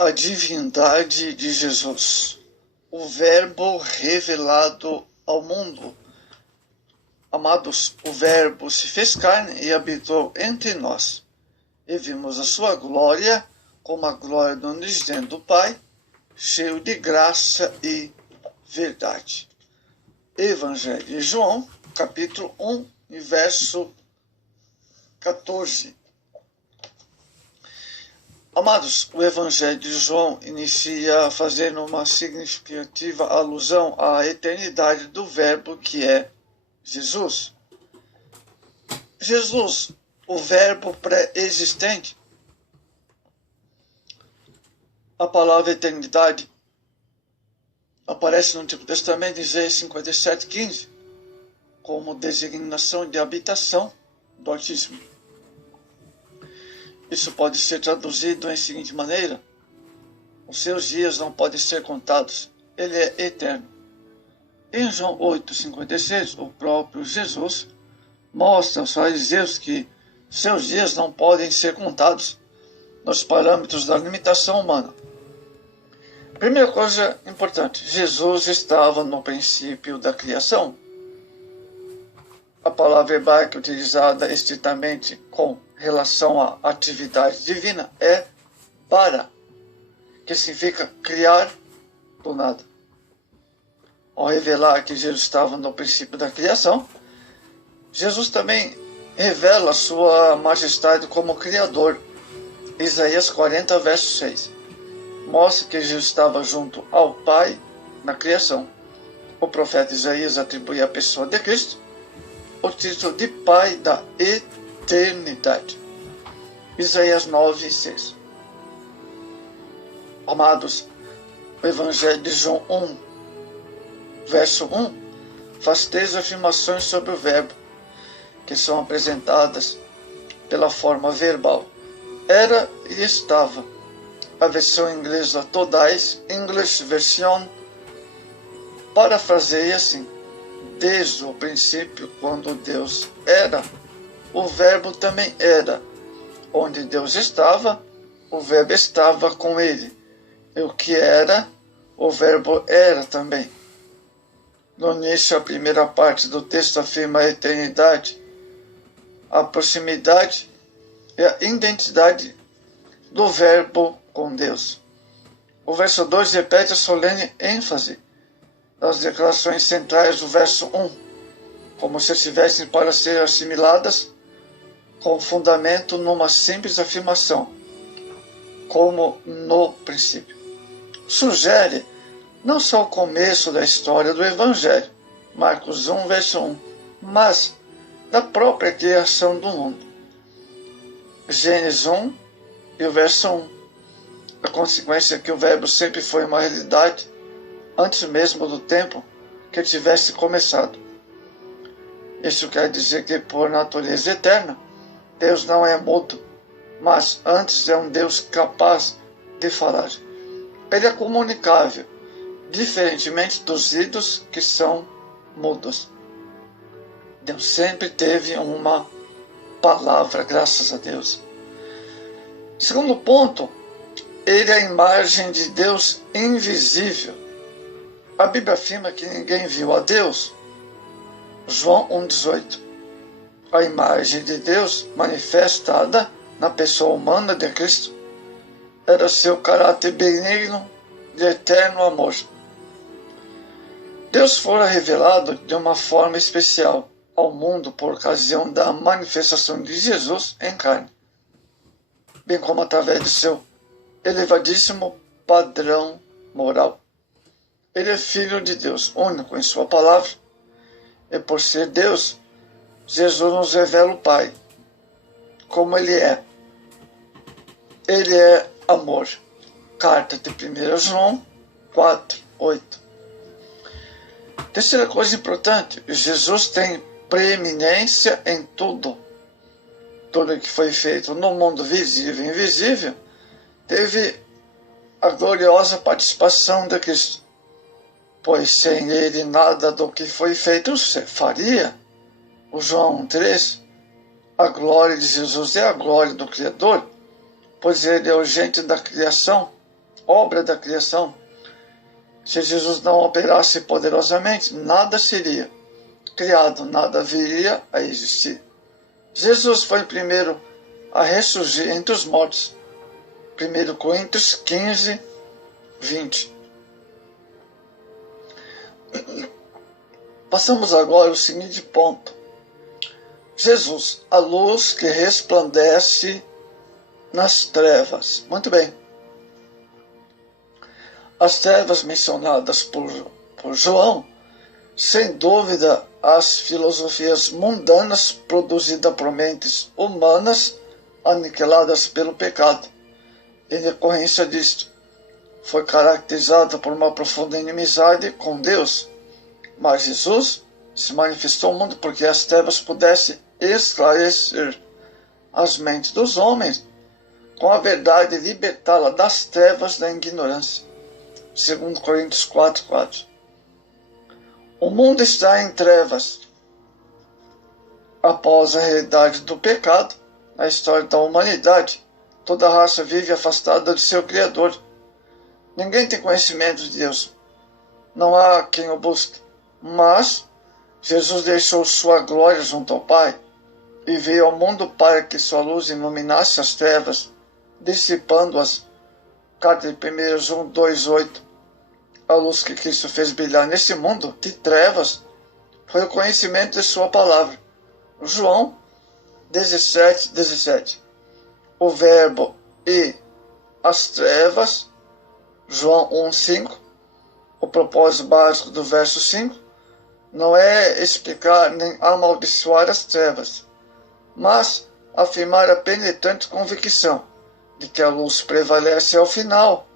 A divindade de Jesus, o Verbo revelado ao mundo. Amados, o Verbo se fez carne e habitou entre nós, e vimos a sua glória, como a glória do unigênito do Pai, cheio de graça e verdade. Evangelho de João, capítulo 1, verso 14. Amados, o Evangelho de João inicia fazendo uma significativa alusão à eternidade do Verbo que é Jesus. Jesus, o Verbo pré-existente. A palavra eternidade aparece no Antigo Testamento em Isaías 57:15 como designação de habitação do Altíssimo. Isso pode ser traduzido em seguinte maneira: os seus dias não podem ser contados, ele é eterno. Em João 8:56, o próprio Jesus mostra aos fariseus que seus dias não podem ser contados nos parâmetros da limitação humana. Primeira coisa importante, Jesus estava no princípio da criação. A palavra hebraica utilizada estritamente com relação à atividade divina é bara, que significa criar do nada. Ao revelar que Jesus estava no princípio da criação, Jesus também revela sua majestade como Criador. Isaías 40, verso 6. Mostra que Jesus estava junto ao Pai na criação. O profeta Isaías atribui à pessoa de Cristo o título de Pai da eternidade. Isaías 9, 6. Amados, o Evangelho de João 1, verso 1, faz 3 afirmações sobre o Verbo, que são apresentadas pela forma verbal. Era e estava. A versão inglesa Today's English Version parafraseia assim: desde o princípio, quando Deus era, o Verbo também era. Onde Deus estava, o Verbo estava com ele. E o que era, o Verbo era também. No início, a primeira parte do texto afirma a eternidade, a proximidade e a identidade do Verbo com Deus. O verso 2 repete a solene ênfase das declarações centrais do verso 1, como se estivessem para ser assimiladas com fundamento numa simples afirmação, como no princípio. Sugere não só o começo da história do Evangelho, Marcos 1, verso 1, mas da própria criação do mundo. Gênesis 1 e o verso 1. A consequência é que o Verbo sempre foi uma realidade antes mesmo do tempo que tivesse começado. Isso quer dizer que, por natureza eterna, Deus não é mudo, mas antes é um Deus capaz de falar. Ele é comunicável, diferentemente dos ídolos que são mudos. Deus sempre teve uma palavra, graças a Deus. Segundo ponto, ele é a imagem de Deus invisível. A Bíblia afirma que ninguém viu a Deus. João 1,18. A imagem de Deus manifestada na pessoa humana de Cristo era seu caráter benigno de eterno amor. Deus fora revelado de uma forma especial ao mundo por ocasião da manifestação de Jesus em carne, bem como através de seu elevadíssimo padrão moral. Ele é Filho de Deus, único em sua palavra, e por ser Deus, Jesus nos revela o Pai, como Ele é. Ele é amor. Carta de 1 João 4, 8. Terceira coisa importante, Jesus tem preeminência em tudo. Tudo que foi feito no mundo visível e invisível teve a gloriosa participação de Cristo, pois sem ele nada do que foi feito se faria. O João 3, a glória de Jesus é a glória do Criador, pois ele é o agente da criação obra da criação. Se Jesus não operasse poderosamente, nada seria criado, nada viria a existir. Jesus foi o primeiro a ressurgir entre os mortos. 1 Coríntios 15, 20. Passamos agora ao seguinte ponto. Jesus, a luz que resplandece nas trevas. Muito bem. As trevas mencionadas por João, sem dúvida, as filosofias mundanas produzidas por mentes humanas aniquiladas pelo pecado. Em decorrência disto, foi caracterizada por uma profunda inimizade com Deus. Mas Jesus se manifestou ao mundo porque as trevas pudessem esclarecer as mentes dos homens com a verdade e libertá-la das trevas da ignorância. 2 Coríntios 4:4. O mundo está em trevas. Após a realidade do pecado, na história da humanidade, toda a raça vive afastada de seu Criador. Ninguém tem conhecimento de Deus. Não há quem o busque. Mas Jesus deixou sua glória junto ao Pai e veio ao mundo para que sua luz iluminasse as trevas, dissipando-as. Carta de 1 João 2:8. A luz que Cristo fez brilhar nesse mundo de trevas foi o conhecimento de sua palavra. João 17:17. O verbo e as trevas. João 1:5. O propósito básico do verso 5 não é explicar nem amaldiçoar as trevas, mas afirmar a penetrante convicção de que a luz prevalece ao final.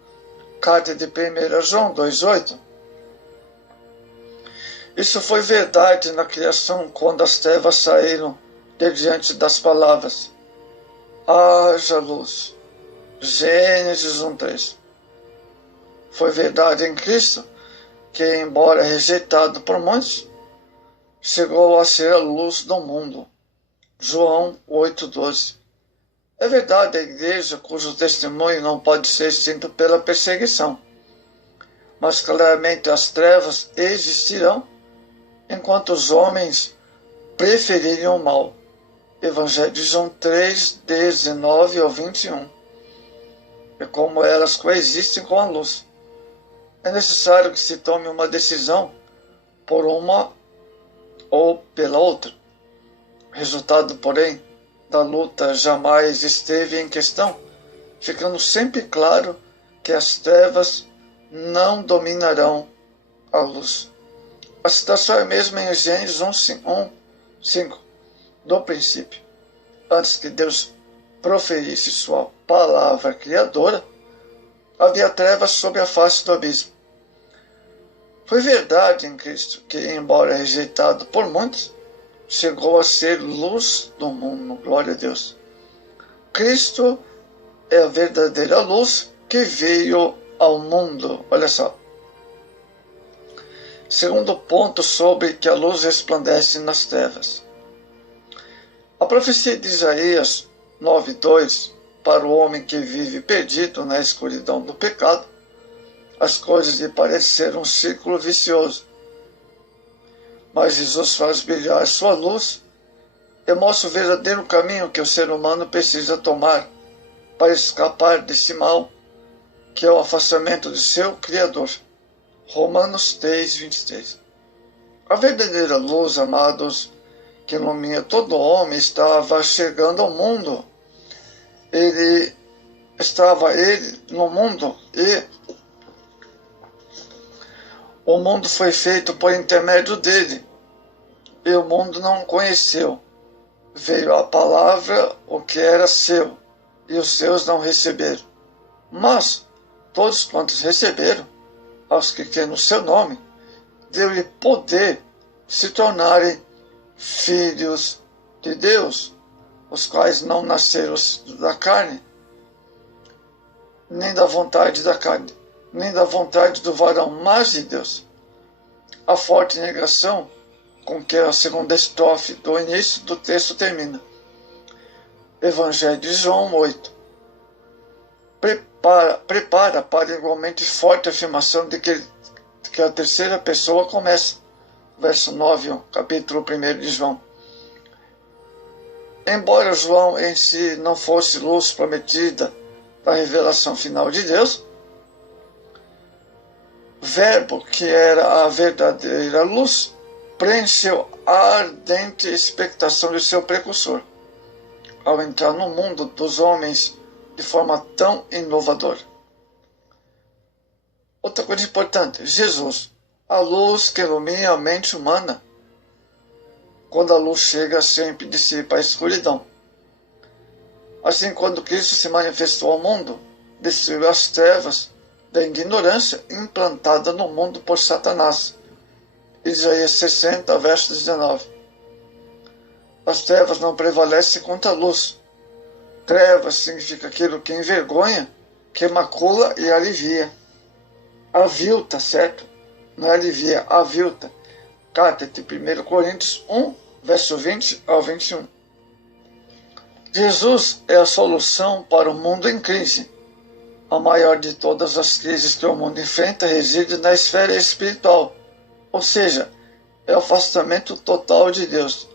Carta de 1 João 2:8. Isso foi verdade na criação quando as trevas saíram de diante das palavras. Haja luz. Gênesis 1:3. Foi verdade em Cristo que, embora rejeitado por muitos, chegou a ser a luz do mundo. João 8:12. É verdade a igreja cujo testemunho não pode ser extinto pela perseguição, mas claramente as trevas existirão enquanto os homens preferirem o mal. Evangelho de João 3:19 ao 21. É como elas coexistem com a luz. É necessário que se tome uma decisão por uma ou pela outra. O resultado, porém, da luta jamais esteve em questão, ficando sempre claro que as trevas não dominarão a luz. A citação é mesma em Gênesis 1:5, do princípio. Antes que Deus proferisse sua palavra criadora, havia trevas sobre a face do abismo. Foi verdade em Cristo que, embora rejeitado por muitos, chegou a ser luz do mundo. Glória a Deus. Cristo é a verdadeira luz que veio ao mundo. Olha só. Segundo ponto sobre que a luz resplandece nas trevas. A profecia de Isaías 9:2, para o homem que vive perdido na escuridão do pecado, as coisas lhe parecem ser um círculo vicioso. Mas Jesus faz brilhar sua luz e mostra o verdadeiro caminho que o ser humano precisa tomar para escapar desse mal, que é o afastamento de seu Criador. Romanos 3:23. A verdadeira luz, amados, que ilumina todo homem, estava chegando ao mundo. Estava no mundo e o mundo foi feito por intermédio dele, e o mundo não o conheceu. Veio a palavra, o que era seu, e os seus não receberam. Mas todos quantos receberam, aos que creem no seu nome, deu-lhe poder se tornarem filhos de Deus, os quais não nasceram da carne, nem da vontade da carne, nem da vontade do varão, mas de Deus. A forte negação com que a segunda estrofe do início do texto termina. Evangelho de João 8. prepara para a igualmente forte afirmação de que a terceira pessoa começa. Verso 9, capítulo 1 de João. Embora João em si não fosse luz prometida da revelação final de Deus, Verbo, que era a verdadeira luz, preencheu a ardente expectação de seu precursor, ao entrar no mundo dos homens de forma tão inovadora. Outra coisa importante, Jesus, a luz que ilumina a mente humana. Quando a luz chega, sempre dissipa a escuridão. Assim, quando Cristo se manifestou ao mundo, destruiu as trevas da ignorância implantada no mundo por Satanás. Isaías 60, verso 19. As trevas não prevalecem contra a luz. Trevas significa aquilo que envergonha, que macula e alivia. Avilta, certo? Não é alivia, avilta. Carta de 1 Coríntios 1, verso 20 ao 21. Jesus é a solução para o mundo em crise. A maior de todas as crises que o mundo enfrenta reside na esfera espiritual, ou seja, é o afastamento total de Deus.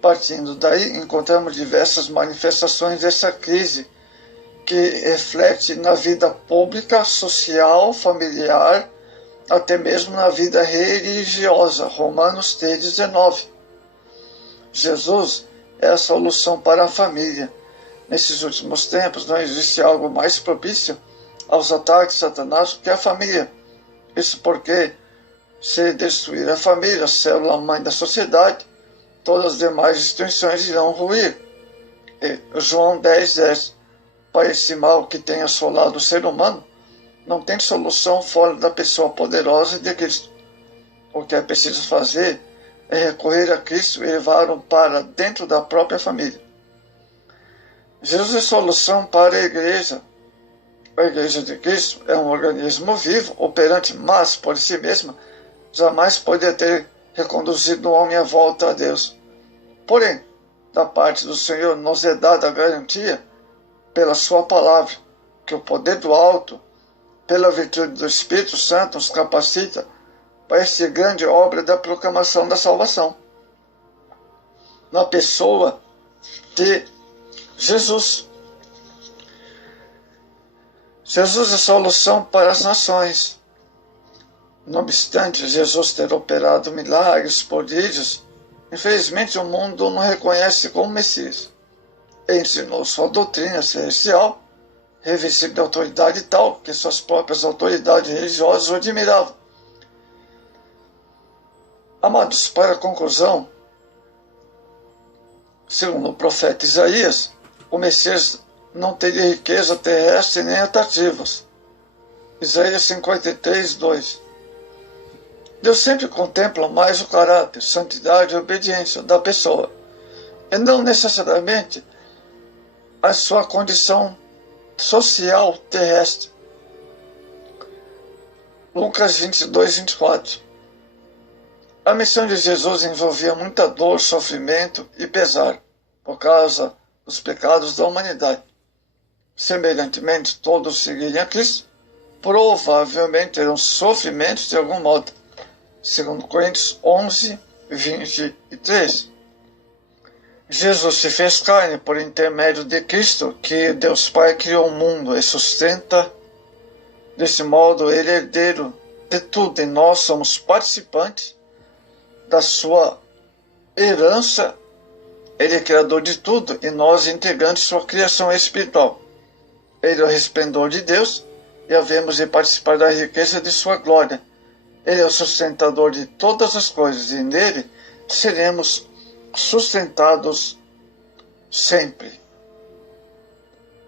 Partindo daí, encontramos diversas manifestações dessa crise, que reflete na vida pública, social, familiar, até mesmo na vida religiosa. Romanos 3,19. Jesus é a solução para a família. Nesses últimos tempos, não existe algo mais propício aos ataques de Satanás do que a família. Isso porque, se destruir a família, a célula mãe da sociedade, todas as demais instituições irão ruir. João 10,10. Para esse mal que tem assolado o ser humano, não tem solução fora da pessoa poderosa de Cristo. O que é preciso fazer é recorrer a Cristo e levá-lo para dentro da própria família. Jesus é solução para a igreja. A igreja de Cristo é um organismo vivo, operante, mas, por si mesma, jamais poderia ter reconduzido o homem à volta a Deus. Porém, da parte do Senhor nos é dada a garantia, pela sua palavra, que o poder do alto, pela virtude do Espírito Santo, nos capacita para esta grande obra da proclamação da salvação, na pessoa de Jesus. Jesus é a solução para as nações. Não obstante Jesus ter operado milagres, prodígios, infelizmente o mundo não reconhece como Messias. Ensinou sua doutrina celestial, revestida de autoridade tal que suas próprias autoridades religiosas o admiravam. Amados, para a conclusão, segundo o profeta Isaías, o Messias não teria riqueza terrestre nem atrativos. Isaías 53, 2. Deus sempre contempla mais o caráter, santidade e obediência da pessoa, e não necessariamente a sua condição social terrestre. Lucas 22, 24. A missão de Jesus envolvia muita dor, sofrimento e pesar, por causa dos pecados da humanidade. Semelhantemente, todos seguirem a Cristo provavelmente terão sofrimentos de algum modo. 2 Coríntios 11, 23. Jesus se fez carne por intermédio de Cristo, que Deus Pai criou o mundo e sustenta. Desse modo, Ele é herdeiro de tudo e nós somos participantes da sua herança. Ele é criador de tudo e nós integrantes de sua criação espiritual. Ele é o resplendor de Deus e havemos de participar da riqueza de sua glória. Ele é o sustentador de todas as coisas e nele seremos sustentados sempre.